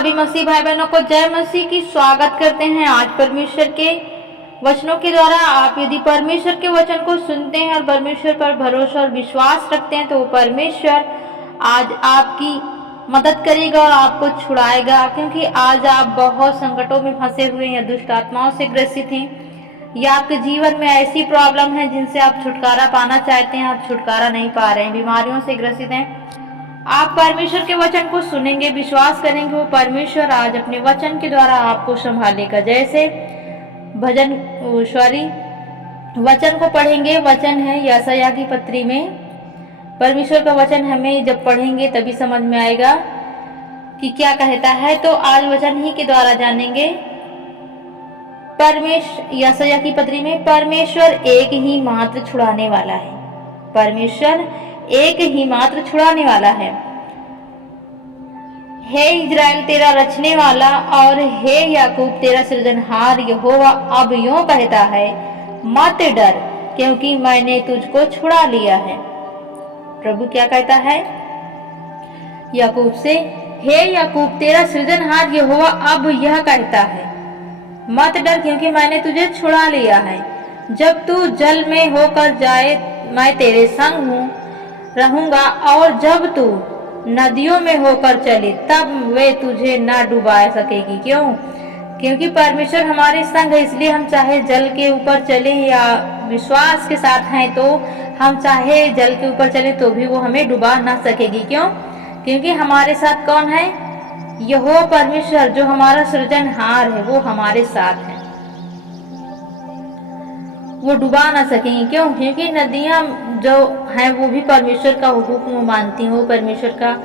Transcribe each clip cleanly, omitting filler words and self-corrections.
सभी मसीह भाई बहनों को जय मसीह की स्वागत करते हैं। आज परमेश्वर के वचनों के द्वारा आप यदि परमेश्वर के वचन को सुनते हैं और परमेश्वर पर भरोसा और विश्वास रखते हैं तो वो परमेश्वर आज आपकी मदद करेगा और आपको छुड़ाएगा, क्योंकि आज आप बहुत संकटों में फंसे हुए हैं, दुष्ट आत्माओं से ग्रसित हैं या आपके जीवन में ऐसी प्रॉब्लम है जिनसे आप छुटकारा पाना चाहते हैं, आप छुटकारा नहीं पा रहे हैं, बीमारियों से ग्रसित हैं। आप परमेश्वर के वचन को सुनेंगे, विश्वास करेंगे, वो परमेश्वर आज अपने वचन के द्वारा आपको संभालेगा। जैसे भजन वचन को पढ़ेंगे, वचन है यशायाह की पत्री में। परमेश्वर का वचन हमें जब पढ़ेंगे तभी समझ में आएगा कि क्या कहता है। तो आज वचन ही के द्वारा जानेंगे। यशायाह की पत्री में परमेश्वर एक ही मात्र छुड़ाने वाला है। परमेश्वर एक ही मात्र छुड़ाने वाला है। हे इज़राइल तेरा रचने वाला और हे याकूब तेरा सृजनहार यहोवा अब यूं कहता है, मत डर क्योंकि मैंने तुझको छुड़ा लिया है। प्रभु क्या कहता है याकूब से? हे याकूब तेरा सृजनहार यहोवा अब यह कहता है, मत डर क्योंकि मैंने तुझे छुड़ा लिया है। जब तू जल में होकर जाए मैं तेरे संग हूँ रहूंगा, और जब तू नदियों में होकर चले तब वे तुझे ना डुबा सकेगी। क्यों? क्योंकि परमेश्वर हमारे संग है, इसलिए हम चाहे जल के ऊपर चले या विश्वास के साथ हैं तो हम चाहे जल के ऊपर चले तो भी वो हमें डुबा ना सकेगी। क्यों? क्योंकि हमारे साथ कौन है? यहोवा परमेश्वर जो हमारा सृजनहार है, वो हमारे साथ है, वो डुबा ना सकेंगे। क्यों? क्योंकि नदियां जो हैं वो भी परमेश्वर का हुक्म मानती हैं, वो परमेश्वर का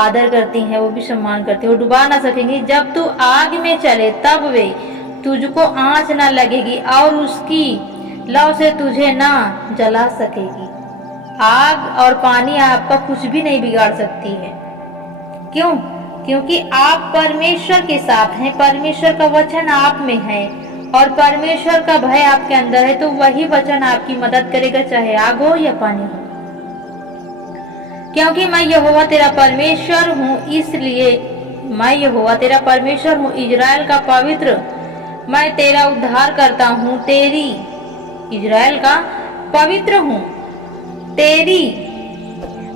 आदर करती हैं, वो भी सम्मान करती हैं, वो डुबा ना सकेंगी। जब तू आग में चले तब वे तुझको आंच ना लगेगी और उसकी लौ से तुझे ना जला सकेगी। आग और पानी आपका कुछ भी नहीं बिगाड़ सकती है। क्यों? क्योंकि आप परमेश्वर के साथ हैं, परमेश्वर का वचन आप में है और परमेश्वर का भय आपके अंदर है, तो वही वचन आपकी मदद करेगा, चाहे आग हो या पानी हो। क्योंकि मैं यहोवा तेरा परमेश्वर हूँ, इसलिए मैं यहोवा तेरा परमेश्वर हूँ, इज़राइल का पवित्र, मैं तेरा उद्धार करता हूँ, तेरी इज़राइल का पवित्र हूँ, तेरी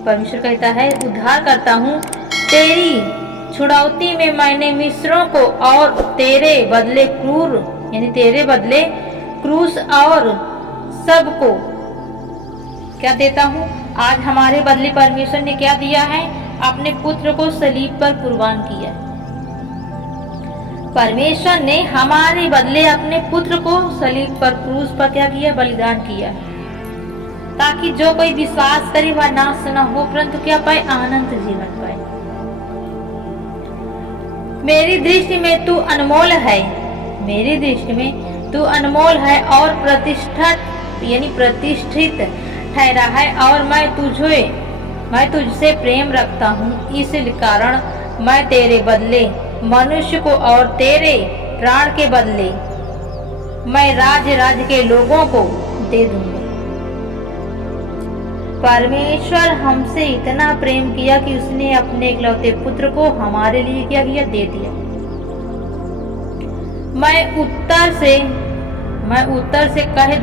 परमेश्वर कहता है उद्धार करता हूँ, तेरी छुड़ौती में मैंने मिस्रों को और तेरे बदले क्रूर यानी तेरे बदले क्रूस और सबको क्या देता हूँ। आज हमारे बदले परमेश्वर ने क्या दिया है? अपने पुत्र को सलीब पर कुर्बान किया। परमेश्वर ने हमारे बदले अपने पुत्र को सलीब पर क्रूस पर क्या किया? बलिदान किया, ताकि जो कोई विश्वास करे वह नाश न हो परंतु क्या पाए? अनंत जीवन पाए। मेरी दृष्टि में तू अनमोल है, मेरी दृष्टि में तू अनमोल है और प्रतिष्ठित यानी प्रतिष्ठित ठहरा है, और मैं तुझसे प्रेम रखता हूँ, इस कारण मैं तेरे बदले मनुष्य को और तेरे प्राण के बदले मैं राज्य के लोगों को दे दूंगा। परमेश्वर हमसे इतना प्रेम किया कि उसने अपने इकलौते पुत्र को हमारे लिए क्या किया? दे दिया। मैं उत्तर से कह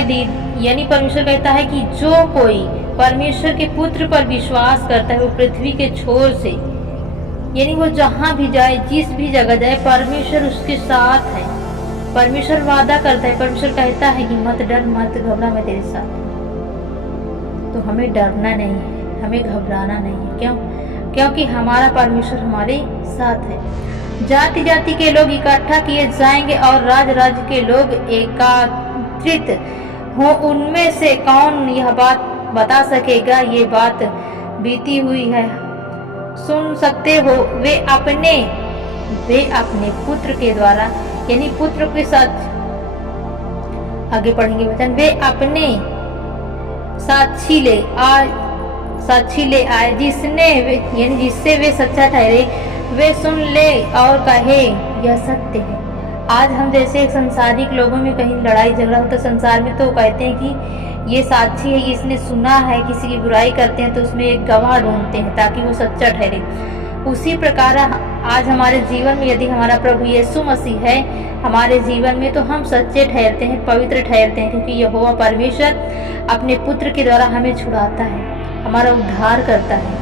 दी यानी परमेश्वर कहता है कि जो कोई परमेश्वर के पुत्र पर विश्वास करता है वो पृथ्वी के छोर से यानी वो जहां भी जाए, जिस भी जगह जाए, परमेश्वर उसके साथ है। परमेश्वर वादा करता है, परमेश्वर कहता है कि मत डर मत घबरा, मैं तेरे साथ हूँ। तो हमें डरना नहीं है, हमें घबराना नहीं है। क्यों? क्योंकि हमारा परमेश्वर हमारे साथ है। जाति जाति के लोग इकट्ठा किए जाएंगे और राज्य के लोग एकत्रित हों। उनमें से कौन यह बात बता सकेगा? ये बात बीती हुई है, सुन सकते हो। वे अपने पुत्र के द्वारा यानी पुत्र के साथ आगे पढ़ेंगे वचन, वे अपने साक्षी ले आए जिससे वे सच्चा ठहरे, वे सुन ले और कहे यह सत्य है। आज हम जैसे संसारिक लोगों में कहीं लड़ाई झगड़ा होता संसार में तो कहते हैं कि ये साक्षी है, इसने सुना है, किसी की बुराई करते हैं तो उसमें एक गवाह ढूंढते हैं ताकि वो सच्चा ठहरे। उसी प्रकार आज हमारे जीवन में यदि हमारा प्रभु यीशु मसीह है हमारे जीवन में, तो हम सच्चे ठहरते हैं, पवित्र ठहरते हैं, क्योंकि यहोवा परमेश्वर अपने पुत्र के द्वारा हमें छुड़ाता है, हमारा उद्धार करता है।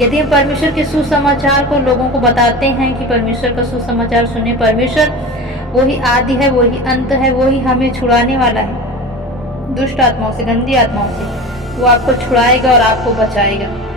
यदि हम परमेश्वर के सुसमाचार को लोगों को बताते हैं कि परमेश्वर का सुसमाचार सुने, परमेश्वर वही आदि है, वही अंत है, वही हमें छुड़ाने वाला है दुष्ट आत्माओं से, गंदी आत्माओं से। वो आपको छुड़ाएगा और आपको बचाएगा।